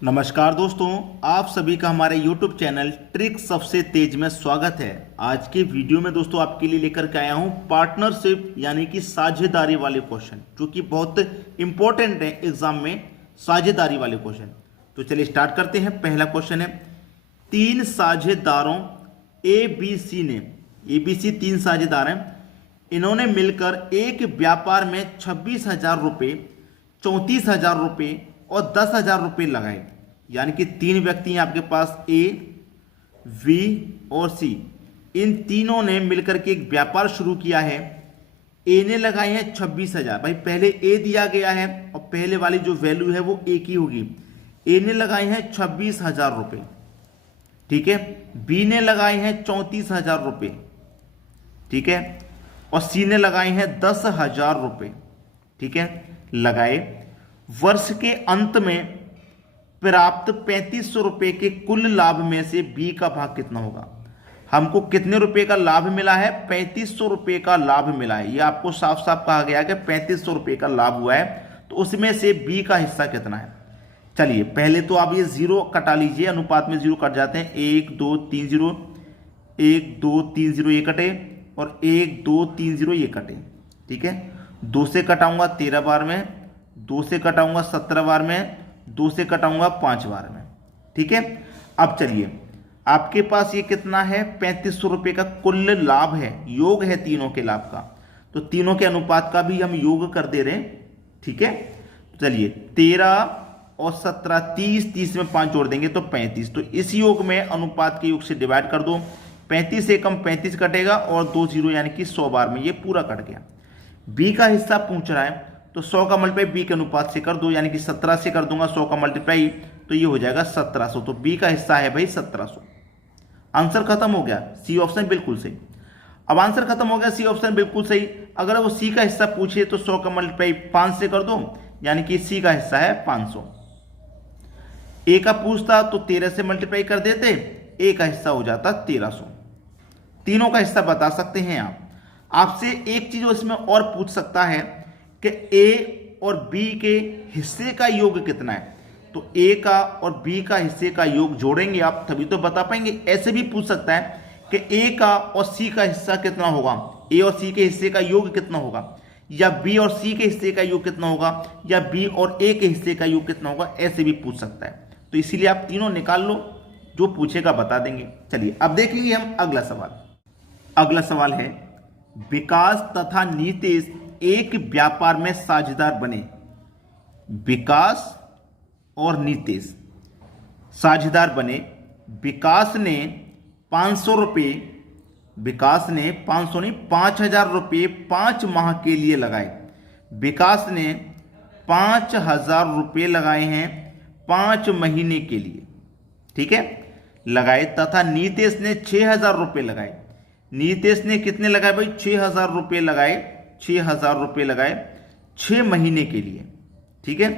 नमस्कार दोस्तों, आप सभी का हमारे YouTube चैनल ट्रिक सबसे तेज में स्वागत है। आज के वीडियो में दोस्तों आपके लिए लेकर के आया हूं पार्टनरशिप यानी कि साझेदारी वाले क्वेश्चन, जो कि बहुत इंपॉर्टेंट है एग्जाम में, साझेदारी वाले क्वेश्चन। तो चलिए स्टार्ट करते हैं। पहला क्वेश्चन है, तीन साझेदारों ABC तीन साझेदार हैं, इन्होंने मिलकर एक व्यापार में 26,000 रुपये, 34,000 रुपये और 10,000 रुपये लगाए। यानी कि तीन व्यक्ति हैं आपके पास, ए, बी और सी। इन तीनों ने मिलकर के एक व्यापार शुरू किया है। ए ने लगाए हैं 26,000। भाई पहले ए दिया गया है और पहले वाली जो वैल्यू है वो ए की होगी। ए ने लगाए हैं 26,000 रुपये, ठीक है। बी ने लगाए हैं 34,000 रुपये, ठीक है। और सी ने लगाए हैं 10,000 रुपये, ठीक है। लगाए। वर्ष के अंत में प्राप्त 3500 रुपये के कुल लाभ में से बी का भाग कितना होगा। हमको कितने रुपए का लाभ मिला है? 3500 रुपये का लाभ मिला है। ये आपको साफ साफ कहा गया है कि 3500 रुपये का लाभ हुआ है, तो उसमें से बी का हिस्सा कितना है। चलिए पहले तो आप ये जीरो कटा लीजिए, अनुपात में जीरो कट जाते हैं। 1 2 3 0, 1 2 3 0 ये कटे और 1 2 3 0 ये कटे, ठीक है। 2 से कटाऊंगा 13 बार में, 2 से कटाऊंगा 17 बार में, 2 से कटाऊंगा 5 बार में, ठीक है। अब चलिए आपके पास ये कितना है? 3500 रुपये का कुल लाभ है, योग है तीनों के लाभ का, तो तीनों के अनुपात का भी हम योग कर दे रहे हैं, ठीक है। चलिए 13 और 17 30, 30 में 5 जोड़ देंगे तो 35। तो इस योग में अनुपात के योग से डिवाइड कर दो। 35 से कम 35 कटेगा और 2 जीरो यानी कि 100 बार में ये पूरा कट गया। बी का हिस्सा पूछ रहा है, तो 100 का मल्टीप्लाई बी के अनुपात से कर दो, यानी कि 17 से कर दूंगा 100 का मल्टीप्लाई, तो ये हो जाएगा 1700। तो बी का हिस्सा है भाई 1700। आंसर खत्म हो गया। सी ऑप्शन बिल्कुल सही। अब आंसर खत्म हो गया, सी ऑप्शन बिल्कुल सही। अगर वो सी का हिस्सा पूछे तो 100 का मल्टीप्लाई 5 से कर दो, यानी कि सी का हिस्सा है 500। ए का पूछता तो 13 से मल्टीप्लाई कर देते, ए का हिस्सा हो जाता 1300। तीनों का हिस्सा बता सकते हैं आप। आपसे एक चीज इसमें और पूछ सकता है कि ए और बी के हिस्से का योग कितना है, तो ए का और बी का हिस्से का योग जोड़ेंगे आप तभी तो बता पाएंगे। ऐसे भी पूछ सकता है कि ए का और सी का हिस्सा कितना होगा, ए और सी के हिस्से का योग कितना होगा, या बी और सी के हिस्से का योग कितना होगा, या बी और ए के हिस्से का योग कितना होगा, ऐसे भी पूछ सकता है। तो इसीलिए आप तीनों निकाल लो, जो पूछेगा बता देंगे। चलिए अब देखेंगे हम अगला सवाल। अगला सवाल है, विकास तथा नीतीश एक व्यापार में साझेदार बने। विकास और नीतीश साझेदार बने। विकास ने 500 रुपये, विकास ने 500 नहीं 5,000 रुपये 5 माह के लिए लगाए। विकास ने 5,000 रुपये लगाए हैं 5 महीने के लिए, ठीक है, लगाए। तथा नीतीश ने 6,000 रुपये लगाए। नीतीश ने कितने लगाए भाई? 6,000 रुपये लगाए, 6,000 रुपये लगाए 6 महीने के लिए, ठीक है,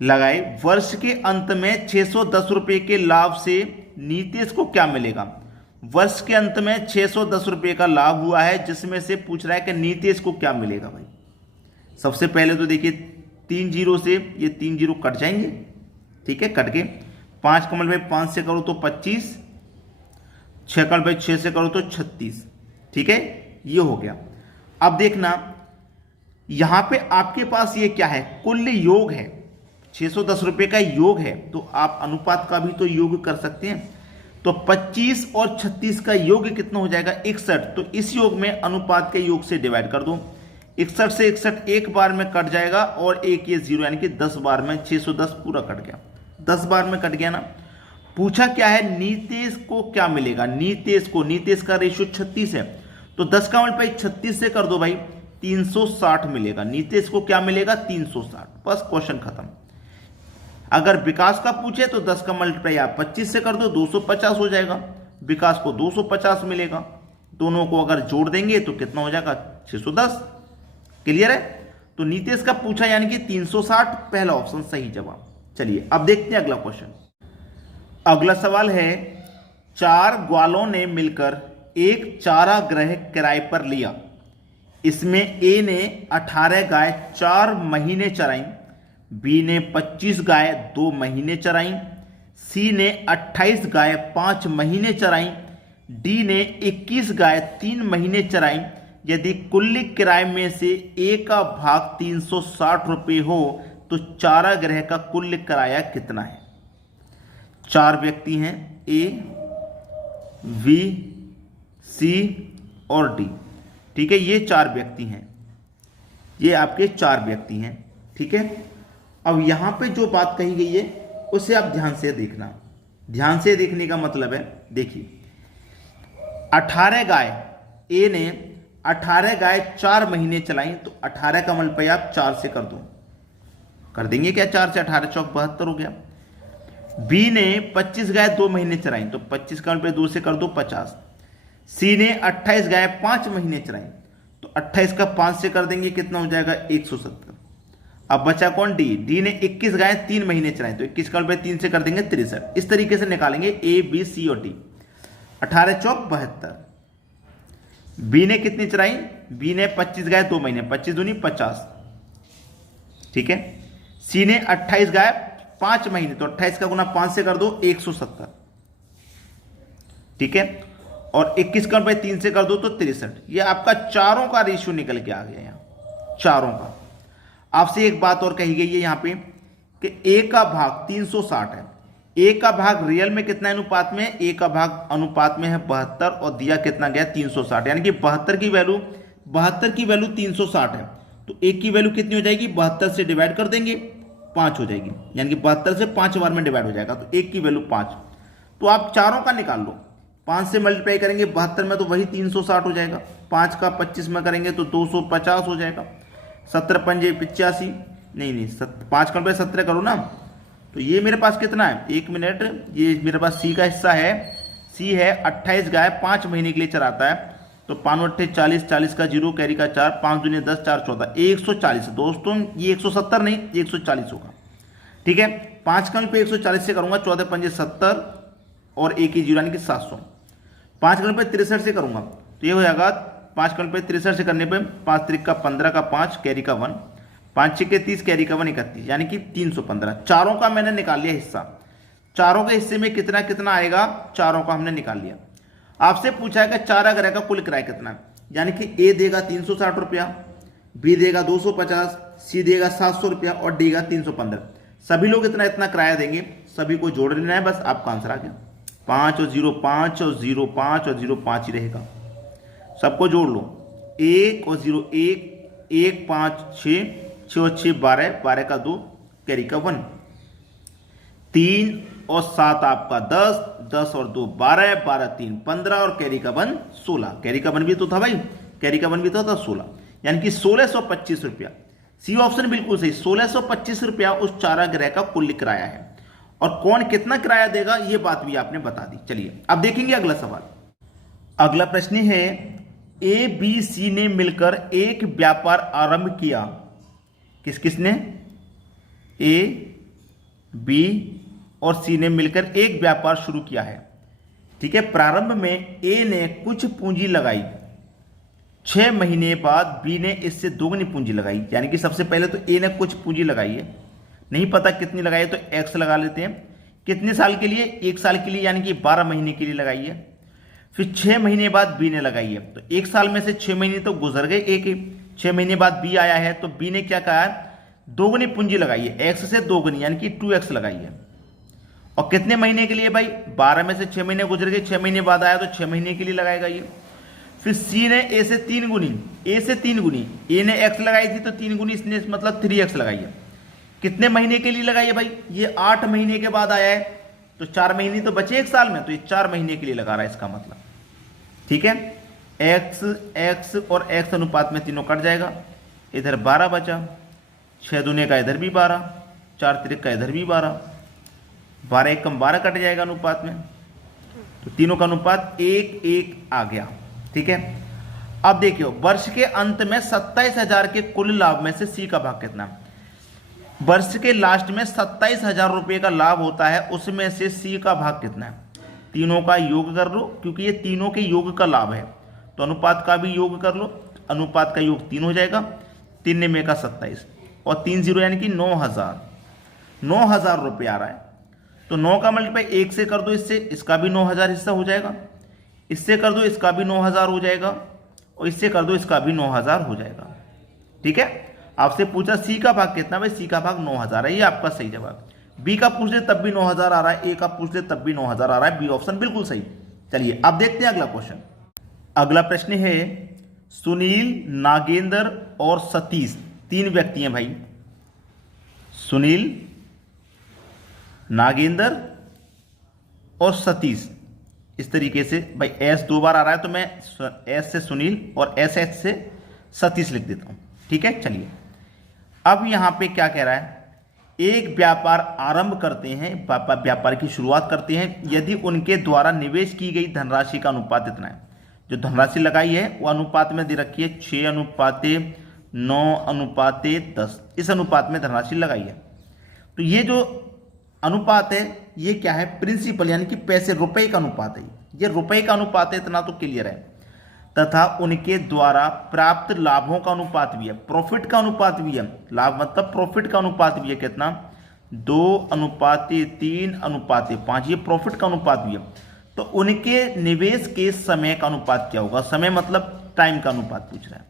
लगाए। वर्ष के अंत में 610 रुपये के लाभ से नीतीश को क्या मिलेगा? वर्ष के अंत में 610 रुपये का लाभ हुआ है, जिसमें से पूछ रहा है कि नीतीश को क्या मिलेगा भाई। सबसे पहले तो देखिए 3 जीरो से ये 3 जीरो कट जाएंगे, ठीक है, कट के 5 का मल्टीप्लाई 5 से करो तो 25, 6 का मल्टीप्लाई 6 से करो तो 36, ठीक है, ये हो गया। अब देखना यहां पे आपके पास ये क्या है? कुल योग है, 610 रुपये का योग है, तो आप अनुपात का भी तो योग कर सकते हैं। तो 25 और 36 का योग कितना हो जाएगा? 61। तो इस योग में अनुपात के योग से डिवाइड कर दो। 61 से 61 एक बार में कट जाएगा और एक ये जीरो, यानी कि 10 बार में 610 पूरा कट गया, 10 बार में कट गया ना। पूछा क्या है? नीतीश को क्या मिलेगा? नीतीश को, नीतीश का रेशियो 36 है, तो 10 का मल्टीप्लाई 36 से कर दो भाई, 360 मिलेगा। नीतीश को क्या मिलेगा? 360। बस क्वेश्चन खत्म। अगर विकास का पूछे तो 10 का मल्टीप्लाई आप 25 से कर दो, 250 हो जाएगा। विकास को 250 मिलेगा। दोनों को अगर जोड़ देंगे तो कितना हो जाएगा? 610। क्लियर है? तो नीतीश का पूछा यानी कि 360, पहला ऑप्शन सही जवाब। चलिए अब देखते हैं अगला क्वेश्चन। अगला सवाल है, 4 ग्वालों ने मिलकर एक चारागाह किराए पर लिया। इसमें ए ने 18 गाय 4 महीने चराई, बी ने 25 गाय 2 महीने चराई, सी ने 28 गाय 5 महीने चराई, डी ने 21 गाय 3 महीने चराई। यदि कुल किराए में से ए का भाग 360 रुपये हो तो चारागाह का कुल किराया कितना है? 4 व्यक्ति हैं, ए, बी, सी और डी। ठीक है, ये 4 व्यक्ति हैं, ये आपके 4 व्यक्ति हैं। ठीक है, अब यहां पे जो बात कही गई है उसे आप ध्यान से देखना। ध्यान से देखने का मतलब है, देखिए 18 गाय, ए ने 18 गाय 4 महीने चलाई, तो 18 का मल्टीप्लाई आप 4 से कर दो, कर देंगे क्या? 4 से 18 चौक 72 हो गया। बी ने 25 गाय 2 महीने चलाई, तो 25 का मल्टीप्लाई 2 से कर दो 50। सी ने 28 गाय 5 महीने चलाई, तो 28 का 5 से कर देंगे, कितना हो जाएगा? 170। अब बचा कौन? डी। डी ने 21 गाय 3 महीने चलाई, तो 21 का मल्टीप्लाई 3 से कर देंगे 63। इस तरीके से निकालेंगे ए, बी, सी और डी। 18 चौक 72। बी ने कितनी चराई? बी ने 25 गाय 2 महीने, 25 दूनी 50। ठीक है। सी ने 28 गाय 5 महीने, तो 28 का गुना 5 से कर दो 170। ठीक है, और 21 का मल्टीप्लाई 3 से कर दो तो 63। ये आपका चारों का रेशियो निकल के आ गया यहां, चारों का। आपसे एक बात और कही गई है यहां पे कि ए का भाग 360 है। ए का भाग रियल में कितना अनुपात में है? ए का भाग अनुपात में है 72 और दिया कितना गया? 360। यानी कि 72 की वैल्यू 360 है, तो ए की वैल्यू कितनी हो जाएगी? 72 से डिवाइड कर देंगे, 5 हो जाएगी। यानी कि 72 से 5 बार में डिवाइड हो जाएगा, तो ए की वैल्यू 5। तो आप चारों का निकाल लो, 5 से मल्टीप्लाई करेंगे 72 में तो वही 360 हो जाएगा, 5 का 25 में करेंगे तो 250 हो जाएगा, 17 पंजे 85, नहीं 5 का 17 करो ना, तो ये मेरे पास कितना है? 1 मिनट, ये मेरे पास सी का हिस्सा है। सी है 28 गाय 5 महीने के लिए चराता है, तो 5 8 40, 40 का 0, कैरी का 4, 5 दूनी 10, 4 14, 140। दोस्तों ये 170 नहीं, 140 होगा। ठीक है, 5 का पे 140 से करूंगा, 14 पंजे 70 और 1 ही 0 यानी कि 700। 5 का पे 63 से करूंगा, तो ये हो जाएगा 5 का पे 63 से करने पे 5 त्रिक का 15 का 5, कैरी का 1, 5 6 के 30, कैरी का 1 31, यानी कि 315। चारों का मैंने निकाल लिया हिस्सा। चारों के हिस्से में कितना कितना आएगा, चारों का हमने निकाल लिया। आपसे पूछा है कि चारागाह का कुल किराया कितना है, यानी कि ए देगा 360 रुपया, बी देगा 250, सी देगा 700 रुपया और डी देगा 315। सभी लोग इतना इतना किराया देंगे, सभी को जोड़ लेना है, बस आपका आंसर आ गया। 5 और 0 5 और 0 5 और 0 5 ही रहेगा, सबको जोड़ लो। 1 और 0 1, 1 5 6, 6 और 6 12, 12 का 2, कैरी का 1, 3 और 7 आपका 10, 10 और 2 12, 12 3 15 और कैरी का 1 16। कैरी का 1 भी तो था भाई, कैरी का 1 भी तो था 16, यानी कि 1625 रुपया। सी ऑप्शन बिल्कुल सही, 1625 रुपया उस चारागाह का कुल किराया है। और कौन कितना किराया देगा ये बात भी आपने बता दी। चलिए अब देखेंगे अगला सवाल। अगला प्रश्न है, ए बी सी ने मिलकर एक व्यापार आरंभ किया। किस किसने? ए बी और सी ने मिलकर एक व्यापार शुरू किया है। ठीक है, प्रारंभ में ए ने कुछ पूंजी लगाई, 6 महीने बाद बी ने इससे दोगुनी पूंजी लगाई। यानी कि सबसे पहले तो ए ने कुछ पूंजी लगाई है, नहीं पता कितनी लगाई है तो एक्स लगा लेते हैं। कितने साल के लिए? 1 साल के लिए, यानी कि 12 महीने के लिए लगाई है। फिर 6 महीने बाद बी ने लगाई है, तो 1 साल में से 6 महीने तो गुजर गए, एक ही 6 महीने बाद बी आया है, तो बी ने क्या कहा? दोगुनी पूंजी लगाई है, एक्स से दोगुनी यानी कि 2x लगाई है। और कितने महीने के लिए भाई? 12 में से 6 महीने गुजर गए, 6 महीने बाद आया तो 6 महीने के लिए लगाएगा ये। फिर सी ने ए से 3 गुनी, ए ने एक्स लगाई थी तो 3 गुनी इसने मतलब 3x लगाई है। कितने महीने के लिए लगाई है भाई? ये 8 महीने के बाद आया है, तो 4 महीने तो बचे 1 साल में, तो ये 4 महीने के लिए लगा रहा है इसका मतलब। ठीक है, x और x अनुपात में तीनों कट जाएगा, इधर 12 बचा, 6 दूने का इधर भी 12, 4 त्रिक का इधर भी 12, 12 एक कम 12 कट जाएगा अनुपात में, तो तीनों का अनुपात 1 1 आ गया। ठीक है, अब देखियो वर्ष के अंत में 27,000 के कुल लाभ में से सी का भाग कितना? वर्ष के लास्ट में 27,000 रुपये का लाभ होता है, उसमें से सी का भाग कितना है? तीनों का योग कर लो, क्योंकि ये तीनों के योग का लाभ है, तो अनुपात का भी योग कर लो। अनुपात का योग 3 हो जाएगा, 3 में का 27, और 3 जीरो यानी कि 9,000 रुपये आ रहा है। तो 9 का मल्टीप्लाई 1 से कर दो, इससे इसका भी 9,000 हिस्सा हो जाएगा, इससे कर दो इसका भी 9,000 हो जाएगा, और इससे कर दो इसका भी 9,000 हो जाएगा। ठीक है, आपसे पूछा सी का भाग कितना, भाई सी का भाग 9,000 है, ये आपका सही जवाब। बी का पूछ ले तब भी 9,000 आ रहा है, ए का पूछ ले तब भी 9,000 आ रहा है, बी ऑप्शन बिल्कुल सही। चलिए अब देखते हैं अगला क्वेश्चन। अगला प्रश्न है सुनील, नागेंद्र और सतीश, 3 व्यक्ति हैं भाई। सुनील, नागेंद्र और सतीश, इस तरीके से भाई एस 2 बार आ रहा है तो मैं एस से सुनील और एस एच से सतीश लिख देता हूं। ठीक है, चलिए अब यहां पे क्या कह रहा है, एक व्यापार आरंभ करते हैं, व्यापार की शुरुआत करते हैं यदि उनके द्वारा निवेश की गई धनराशि का अनुपात इतना है। जो धनराशि लगाई है वो अनुपात में दे रखी है 6:9:10, इस अनुपात में धनराशि लगाई है। तो ये जो अनुपात है ये क्या है, प्रिंसिपल यानी कि पैसे रुपए का अनुपात है, ये रुपए का अनुपात है, इतना तो क्लियर है। तथा उनके द्वारा प्राप्त लाभों का अनुपात भी है, प्रॉफिट का अनुपात भी है, लाभ मतलब प्रॉफिट का अनुपात भी है, कितना 2:3:5, ये प्रॉफिट का अनुपात भी है। तो उनके निवेश के समय का अनुपात क्या होगा, समय मतलब टाइम का अनुपात पूछ रहा है,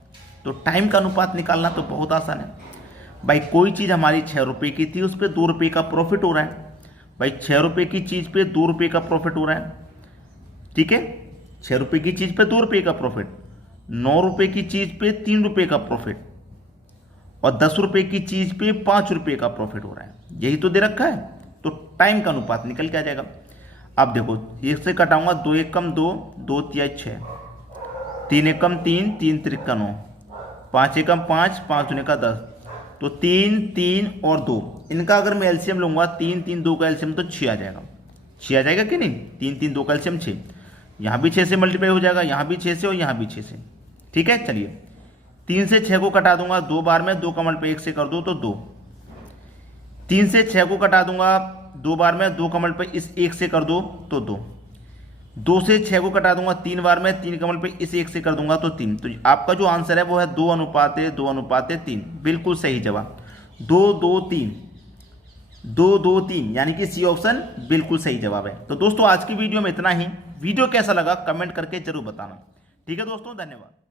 तो टाइम का अनुपात निकालना तो बहुत आसान है भाई। कोई चीज़ हमारी 6 रुपये की थी, उस पर 2 रुपये का प्रॉफिट हो रहा है भाई, 6 रुपये की चीज़ पे 2 रुपये का प्रॉफिट हो रहा है। ठीक है, 6 रुपये की चीज़ पे 2 रुपये का प्रॉफिट, 9 रुपये की चीज़ पे 3 रुपये का प्रॉफिट, और 10 रुपये की चीज़ पे 5 रुपये का प्रॉफिट हो रहा है, यही तो दे रखा है। तो टाइम का अनुपात निकल के आ जाएगा। अब देखो, एक से कटाऊंगा, 2 एकम 2, 2 तिया 6, 3 एकम 3, 3 त्रिका 9, 5 एकम 5, 5 दूने का 10, तो 3, 3 और 2, इनका अगर मैं एलसीएम लूंगा, 3, 3, 2 का एलसीएम तो 6 आ जाएगा, 6 आ जाएगा कि नहीं, 3, 3, 2 का एलसीएम 6, यहाँ भी 6 से मल्टीप्लाई हो जाएगा, यहाँ भी 6 से और यहाँ भी 6 से। ठीक है, चलिए 3 से 6 को कटा दूंगा 2 बार में, 2 का मल्टीप्लाई 1 से कर दो तो 2, 3 से 6 को कटा दूंगा 2 बार में, 2 का मल्टीप्लाई इस 1 से कर दो तो 2, 2 से 6 को कटा दूंगा 3 बार में, 3 का मल्टीप्लाई इस 1 से कर दूंगा तो 3। तो आपका जो आंसर है वो है 2:2:3, बिल्कुल सही जवाब, 2:2:3, 2:2:3 यानी कि सी ऑप्शन बिल्कुल सही जवाब है। तो दोस्तों आज की वीडियो में इतना ही। वीडियो कैसा लगा कमेंट करके जरूर बताना। ठीक है दोस्तों, धन्यवाद।